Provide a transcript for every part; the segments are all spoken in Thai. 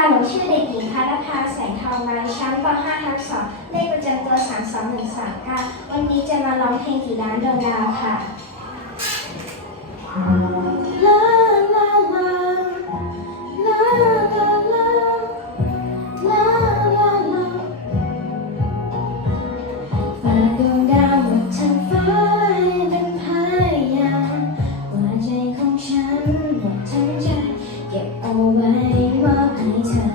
ค่ะ หนูชื่อเด็กหญิงพาณพาแสงทองมาชั้นป .5 ทับ2เลขประจำตัว 32139 วันนี้จะมาร้องเพลงสี่ล้านดวงดาวค่ะ ได้บให้เธอ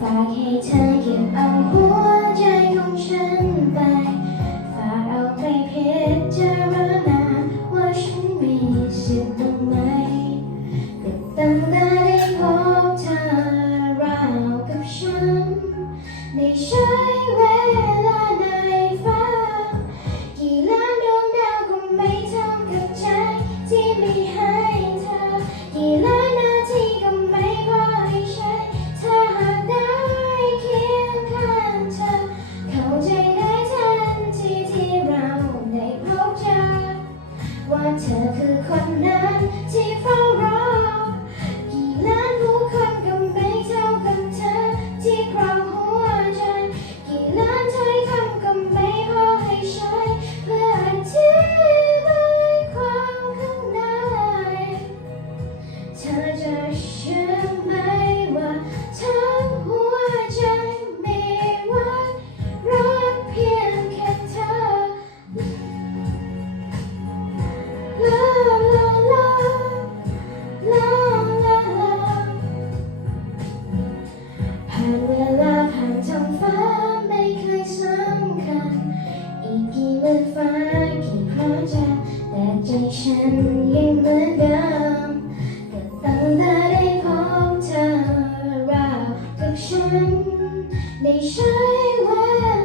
ฝากให้เธอเก็บเอาหัวใจของฉันไป ฝากเอา ฟ้ากี่พระจันทแต่ใจฉันยังเหมือนเดิมก็ตั้งแต่ได้พบเธอราวกับฉันได้ใช้เว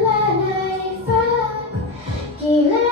ลาในฝ้ากี่ล้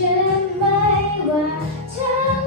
ฉันไม่ว่าเธอ